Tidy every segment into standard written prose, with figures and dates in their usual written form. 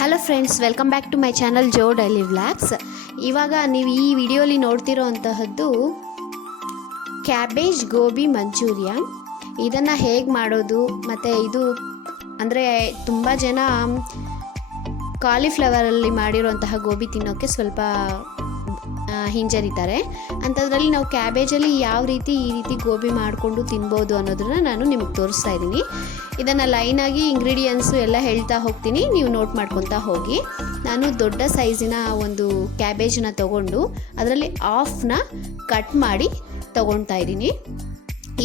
Hello friends, welcome back to my channel ಜೋ daily vlogs. ಇವಾಗ ನೀವು ಈ ವಿಡಿಯೋಲಿ ನೋಡ್ತಿರೋ ಅಂತಹದ್ದು ಕ್ಯಾಬೇಜ್ ಗೋಬಿ ಮಂಚೂರಿಯನ್. ಇದನ್ನು ಹೇಗೆ ಮಾಡೋದು ಮತ್ತು ಇದು ಅಂದರೆ ತುಂಬ ಜನ ಕಾಲಿಫ್ಲವರಲ್ಲಿ ಮಾಡಿರೋಂತಹ ಗೋಬಿ ತಿನ್ನೋಕ್ಕೆ ಸ್ವಲ್ಪ ಹಿಂಜರಿತಾರೆ. ಅಂಥದ್ರಲ್ಲಿ ನಾವು ಕ್ಯಾಬೇಜಲ್ಲಿ ಯಾವ ರೀತಿ ಈ ರೀತಿ ಗೋಬಿ ಮಾಡಿಕೊಂಡು ತಿನ್ಬೋದು ಅನ್ನೋದನ್ನ ನಾನು ನಿಮಗೆ ತೋರಿಸ್ತಾ ಇದ್ದೀನಿ. ಇದನ್ನು ಲೈನಾಗಿ ಇಂಗ್ರೀಡಿಯೆಂಟ್ಸು ಎಲ್ಲ ಹೇಳ್ತಾ ಹೋಗ್ತೀನಿ, ನೀವು ನೋಟ್ ಮಾಡ್ಕೊತಾ ಹೋಗಿ. ನಾನು ದೊಡ್ಡ ಸೈಜಿನ ಒಂದು ಕ್ಯಾಬೇಜನ್ನ ತೊಗೊಂಡು ಅದರಲ್ಲಿ ಹಾಫ್ನ ಕಟ್ ಮಾಡಿ ತೊಗೊಳ್ತಾ ಇದ್ದೀನಿ.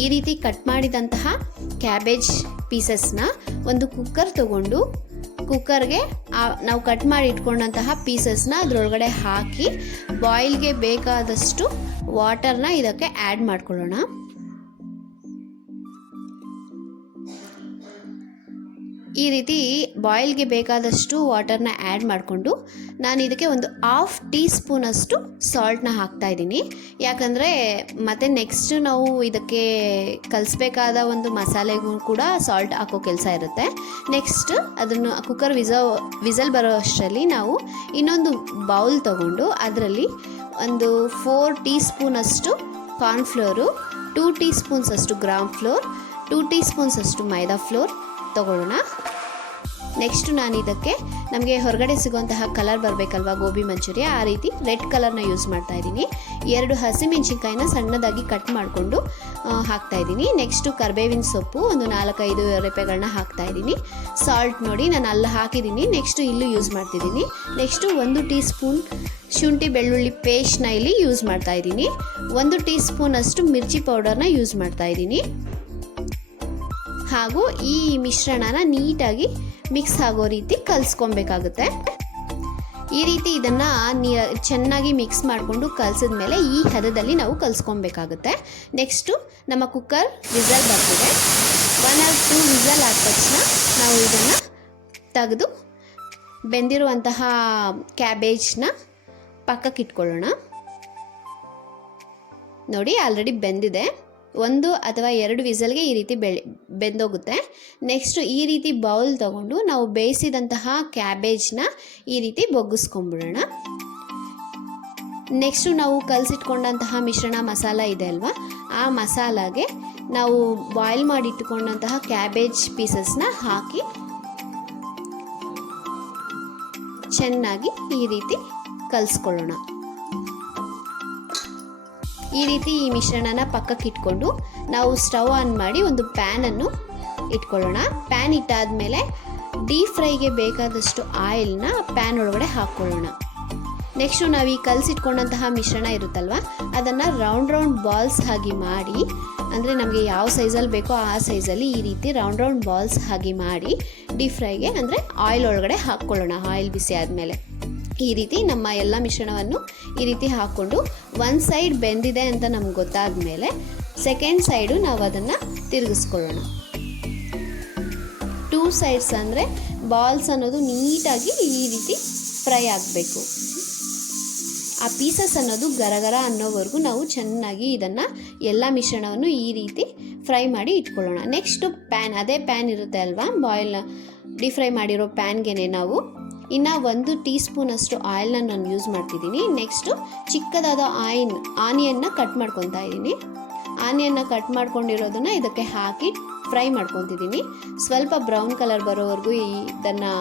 ಈ ರೀತಿ ಕಟ್ ಮಾಡಿದಂತಹ ಕ್ಯಾಬೇಜ್ ಪೀಸಸ್ನ ಒಂದು ಕುಕ್ಕರ್ ತೊಗೊಂಡು ಕುಕ್ಕರ್ಗೆ ನಾವು ಕಟ್ ಮಾಡಿ ಇಟ್ಕೊಂಡಂತಹ ಪೀಸಸ್ನ ಅದರೊಳಗಡೆ ಹಾಕಿ ಬಾಯ್ಲ್ಗೆ ಬೇಕಾದಷ್ಟು ವಾಟರ್ನ ಇದಕ್ಕೆ ಆ್ಯಡ್ ಮಾಡ್ಕೊಳ್ಳೋಣ. ಈ ರೀತಿ ಬಾಯ್ಲ್ಗೆ ಬೇಕಾದಷ್ಟು ವಾಟರ್ನ ಆ್ಯಡ್ ಮಾಡಿಕೊಂಡು ನಾನು ಇದಕ್ಕೆ ಒಂದು ಹಾಫ್ ಟೀ ಸ್ಪೂನಷ್ಟು ಸಾಲ್ಟ್ನ ಹಾಕ್ತಾಯಿದ್ದೀನಿ. ಯಾಕಂದರೆ ಮತ್ತು ನೆಕ್ಸ್ಟ್ ನಾವು ಇದಕ್ಕೆ ಕಲಿಸ್ಬೇಕಾದ ಒಂದು ಮಸಾಲೆಗೂ ಕೂಡ ಸಾಲ್ಟ್ ಹಾಕೋ ಕೆಲಸ ಇರುತ್ತೆ. ನೆಕ್ಸ್ಟ್ ಅದನ್ನು ಕುಕ್ಕರ್ ವಿಸಲ್ ಬರೋ ಅಷ್ಟರಲ್ಲಿ ನಾವು ಇನ್ನೊಂದು ಬೌಲ್ ತಗೊಂಡು ಅದರಲ್ಲಿ ಒಂದು 4 ಟೀ ಸ್ಪೂನಷ್ಟು ಕಾರ್ನ್ಫ್ಲೋರು, 2 ಟೀ ಸ್ಪೂನ್ಸಷ್ಟು ಗ್ರಾಮ್ ಫ್ಲೋರ್, 2 ಟೀ ಸ್ಪೂನ್ಸಷ್ಟು ಮೈದಾ ಫ್ಲೋರ್ ತೊಗೊಳ್ಳೋಣ. ನೆಕ್ಸ್ಟು ನಾನು ಇದಕ್ಕೆ ನಮಗೆ ಹೊರಗಡೆ ಸಿಗುವಂತಹ ಕಲರ್ ಬರಬೇಕಲ್ವ ಗೋಬಿ ಮಂಚೂರಿಯ, ಆ ರೀತಿ ರೆಡ್ ಕಲರ್ನ ಯೂಸ್ ಮಾಡ್ತಾಯಿದ್ದೀನಿ. 2 ಹಸಿಮೆಣಸಿನ್ಕಾಯಿನ ಸಣ್ಣದಾಗಿ ಕಟ್ ಮಾಡಿಕೊಂಡು ಹಾಕ್ತಾಯಿದ್ದೀನಿ. ನೆಕ್ಸ್ಟು ಕರಿಬೇವಿನ ಸೊಪ್ಪು ಒಂದು 4-5 ರೆಪೆಗಳನ್ನ ಹಾಕ್ತಾಯಿದ್ದೀನಿ. ಸಾಲ್ಟ್ ನೋಡಿ ನಾನು ಅಲ್ಲಿ ಹಾಕಿದ್ದೀನಿ, ನೆಕ್ಸ್ಟು ಇಲ್ಲೂ ಯೂಸ್ ಮಾಡ್ತಿದ್ದೀನಿ. ನೆಕ್ಸ್ಟು 1 ಟೀ ಸ್ಪೂನ್ ಶುಂಠಿ ಬೆಳ್ಳುಳ್ಳಿ ಪೇಸ್ಟ್ನ ಇಲ್ಲಿ ಯೂಸ್ ಮಾಡ್ತಾಯಿದ್ದೀನಿ. 1 ಟೀ ಸ್ಪೂನಷ್ಟು ಮಿರ್ಚಿ ಪೌಡರ್ನ ಯೂಸ್ ಮಾಡ್ತಾಯಿದ್ದೀನಿ. ಹಾಗೂ ಈ ಮಿಶ್ರಣನ ನೀಟಾಗಿ ಮಿಕ್ಸ್ ಆಗೋ ರೀತಿ ಕಲಿಸ್ಕೊಬೇಕಾಗುತ್ತೆ. ಈ ರೀತಿ ಇದನ್ನು ಚೆನ್ನಾಗಿ ಮಿಕ್ಸ್ ಮಾಡಿಕೊಂಡು ಕಲಿಸಿದ ಮೇಲೆ ಈ ಹದದಲ್ಲಿ ನಾವು ಕಲಿಸ್ಕೊಬೇಕಾಗುತ್ತೆ. ನೆಕ್ಸ್ಟು ನಮ್ಮ ಕುಕ್ಕರ್ ವಿಸಲ್ ಬರ್ತಿದೆ. 1 or 2 ವಿಸಲ್ ಆದ ತಕ್ಷಣ ನಾವು ಇದನ್ನು ತೆಗೆದು ಬೆಂದಿರುವಂತಹ ಕ್ಯಾಬೇಜ್ನ ಪಕ್ಕಕ್ಕೆ ಇಟ್ಕೊಳ್ಳೋಣ. ನೋಡಿ ಆಲ್ರೆಡಿ ಬೆಂದಿದೆ. 1 ಅಥವಾ 2 ವಿಸಲ್ಗೆ ಈ ರೀತಿ ಬೆಂದೋಗುತ್ತೆ. ನೆಕ್ಸ್ಟು ಈ ರೀತಿ ಬೌಲ್ ತಗೊಂಡು ನಾವು ಬೇಯಿಸಿದಂತಹ ಕ್ಯಾಬೇಜ್ನ ಈ ರೀತಿ ಬೊಗ್ಗಿಸ್ಕೊಂಡ್ಬಿಡೋಣ. ನೆಕ್ಸ್ಟು ನಾವು ಕಲಸಿಟ್ಕೊಂಡಂತಹ ಮಿಶ್ರಣ ಮಸಾಲ ಇದೆ ಅಲ್ವಾ, ಆ ಮಸಾಲಾಗೆ ನಾವು ಬಾಯ್ಲ್ ಮಾಡಿ ಇಟ್ಕೊಂಡಂತಹ ಕ್ಯಾಬೇಜ್ ಪೀಸಸ್ನ ಹಾಕಿ ಚೆನ್ನಾಗಿ ಈ ರೀತಿ ಕಲಿಸ್ಕೊಳ್ಳೋಣ. ಈ ರೀತಿ ಈ ಮಿಶ್ರಣನ ಪಕ್ಕಕ್ಕೆ ಇಟ್ಕೊಂಡು ನಾವು ಸ್ಟವ್ ಆನ್ ಮಾಡಿ ಒಂದು ಪ್ಯಾನನ್ನು ಇಟ್ಕೊಳ್ಳೋಣ. ಪ್ಯಾನ್ ಇಟ್ಟಾದಮೇಲೆ ಡೀಪ್ ಫ್ರೈಗೆ ಬೇಕಾದಷ್ಟು ಆಯಿಲ್ನ ಪ್ಯಾನ್ ಒಳಗಡೆ ಹಾಕ್ಕೊಳ್ಳೋಣ. ನೆಕ್ಸ್ಟು ನಾವು ಈ ಕಲಸಿಟ್ಕೊಂಡಂತಹ ಮಿಶ್ರಣ ಇರುತ್ತಲ್ವ, ಅದನ್ನು ರೌಂಡ್ ಬಾಲ್ಸ್ ಆಗಿ ಮಾಡಿ, ಅಂದರೆ ನಮಗೆ ಯಾವ ಸೈಜಲ್ಲಿ ಬೇಕೋ ಆ ಸೈಜಲ್ಲಿ ಈ ರೀತಿ ರೌಂಡ್ ಬಾಲ್ಸ್ ಆಗಿ ಮಾಡಿ ಡೀಪ್ ಫ್ರೈಗೆ ಅಂದರೆ ಆಯಿಲ್ ಒಳಗಡೆ ಹಾಕ್ಕೊಳ್ಳೋಣ. ಆಯಿಲ್ ಬಿಸಿ ಆದಮೇಲೆ ಈ ರೀತಿ ನಮ್ಮ ಎಲ್ಲ ಮಿಶ್ರಣವನ್ನು ಈ ರೀತಿ ಹಾಕ್ಕೊಂಡು ಒಂದು ಸೈಡ್ ಬೆಂದಿದೆ ಅಂತ ನಮ್ಗೆ ಗೊತ್ತಾದ ಮೇಲೆ ಸೆಕೆಂಡ್ ಸೈಡು ನಾವು ಅದನ್ನು ತಿರುಗಿಸ್ಕೊಳ್ಳೋಣ. 2 ಸೈಡ್ಸ್ ಅಂದರೆ ಬಾಲ್ಸ್ ಅನ್ನೋದು ನೀಟಾಗಿ ಈ ರೀತಿ ಫ್ರೈ ಆಗಬೇಕು. ಆ ಪೀಸಸ್ ಅನ್ನೋದು ಗರಗರ ಅನ್ನೋವರೆಗೂ ನಾವು ಚೆನ್ನಾಗಿ ಇದನ್ನು ಎಲ್ಲ ಮಿಶ್ರಣವನ್ನು ಈ ರೀತಿ ಫ್ರೈ ಮಾಡಿ ಇಟ್ಕೊಳ್ಳೋಣ. ನೆಕ್ಸ್ಟು ಅದೇ ಪ್ಯಾನ್ ಇರುತ್ತೆ ಅಲ್ವಾ, ಡೀಪ್ ಫ್ರೈ ಮಾಡಿರೋ ಪ್ಯಾನ್ಗೆ ನಾವು ಇನ್ನು 1 ಟೀ ಸ್ಪೂನಷ್ಟು ಆಯಿಲ್ನ ನಾನು ಯೂಸ್ ಮಾಡ್ತಿದ್ದೀನಿ. ನೆಕ್ಸ್ಟು ಚಿಕ್ಕದಾದ ಆನಿಯನ್ನ ಕಟ್ ಮಾಡ್ಕೊತಾ ಇದ್ದೀನಿ. ಆನಿಯನ್ನ ಕಟ್ ಮಾಡ್ಕೊಂಡಿರೋದನ್ನು ಇದಕ್ಕೆ ಹಾಕಿ ಫ್ರೈ ಮಾಡ್ಕೊತಿದ್ದೀನಿ. ಸ್ವಲ್ಪ ಬ್ರೌನ್ ಕಲರ್ ಬರೋವರೆಗೂ ಇದನ್ನು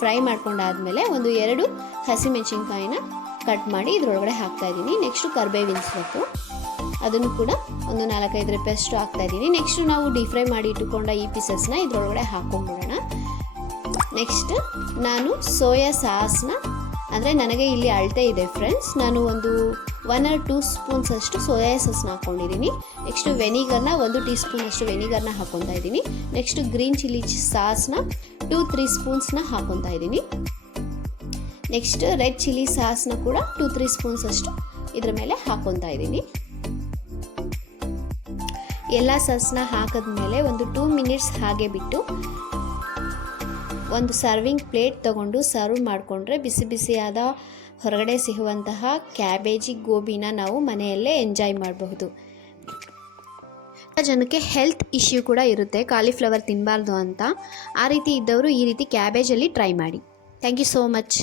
ಫ್ರೈ ಮಾಡ್ಕೊಂಡಾದಮೇಲೆ ಒಂದು 2 ಹಸಿಮೆಣಸಿನ್ಕಾಯಿನ ಕಟ್ ಮಾಡಿ ಇದರೊಳಗಡೆ ಹಾಕ್ತಾಯಿದ್ದೀನಿ. ನೆಕ್ಸ್ಟು ಕರಿಬೇವಿನ ಸೊಪ್ಪು, ಅದನ್ನು ಕೂಡ ಒಂದು 4-5 ರೆಪೆಷ್ಟು ಹಾಕ್ತಾಯಿದ್ದೀನಿ. ನೆಕ್ಸ್ಟು ನಾವು ಡೀಪ್ ಫ್ರೈ ಮಾಡಿ ಇಟ್ಟುಕೊಂಡ ಈ ಪೀಸಸ್ನ ಇದರೊಳಗಡೆ ಹಾಕ್ಕೊಂಡ್ಬಿಡೋಣ. ನೆಕ್ಸ್ಟ್ ನಾನು ಸೋಯಾ ಸಾಸ್ನ, ಅಂದರೆ ನನಗೆ ಇಲ್ಲಿ ಅಳತೆ ಇದೆ ಫ್ರೆಂಡ್ಸ್, ನಾನು ಒಂದು 1 or 2 ಸ್ಪೂನ್ಸಷ್ಟು ಸೋಯಾ ಸಾಸ್ನ ಹಾಕ್ಕೊಂಡಿದ್ದೀನಿ. ನೆಕ್ಸ್ಟು ವೆನಿಗರ್ನ 1 ಟೀ ಸ್ಪೂನಷ್ಟು ವೆನಿಗರ್ನ ಹಾಕ್ಕೊತಾ ಇದ್ದೀನಿ. ನೆಕ್ಸ್ಟು ಗ್ರೀನ್ ಚಿಲ್ಲಿ ಸಾಸ್ನ 2-3 ಸ್ಪೂನ್ಸ್ನ ಹಾಕ್ಕೊತಾ ಇದ್ದೀನಿ. ನೆಕ್ಸ್ಟ್ ರೆಡ್ ಚಿಲ್ಲಿ ಸಾಸ್ನ ಕೂಡ 2-3 ಸ್ಪೂನ್ಸಷ್ಟು ಇದ್ರ ಮೇಲೆ ಹಾಕ್ಕೊತಾ ಇದ್ದೀನಿ. ಎಲ್ಲ ಸಾಸ್ನ ಹಾಕಿದ್ಮೇಲೆ ಒಂದು 2 ಮಿನಿಟ್ಸ್ ಹಾಗೆ ಬಿಟ್ಟು ಒಂದು ಸರ್ವಿಂಗ್ ಪ್ಲೇಟ್ ತೊಗೊಂಡು ಸರ್ವ್ ಮಾಡಿಕೊಂಡ್ರೆ ಬಿಸಿ ಬಿಸಿಯಾದ ಹೊರಗಡೆ ಸಿಗುವಂತಹ ಕ್ಯಾಬೇಜಿ ಗೋಬಿನ ನಾವು ಮನೆಯಲ್ಲೇ ಎಂಜಾಯ್ ಮಾಡಬಹುದು. ಜನಕ್ಕೆ ಹೆಲ್ತ್ ಇಶ್ಯೂ ಕೂಡ ಇರುತ್ತೆ, ಕಾಲಿಫ್ಲವರ್ ತಿನ್ನಬಾರ್ದು ಅಂತ. ಆ ರೀತಿ ಇದ್ದವರು ಈ ರೀತಿ ಕ್ಯಾಬೇಜಲ್ಲಿ ಟ್ರೈ ಮಾಡಿ. Thank you so much.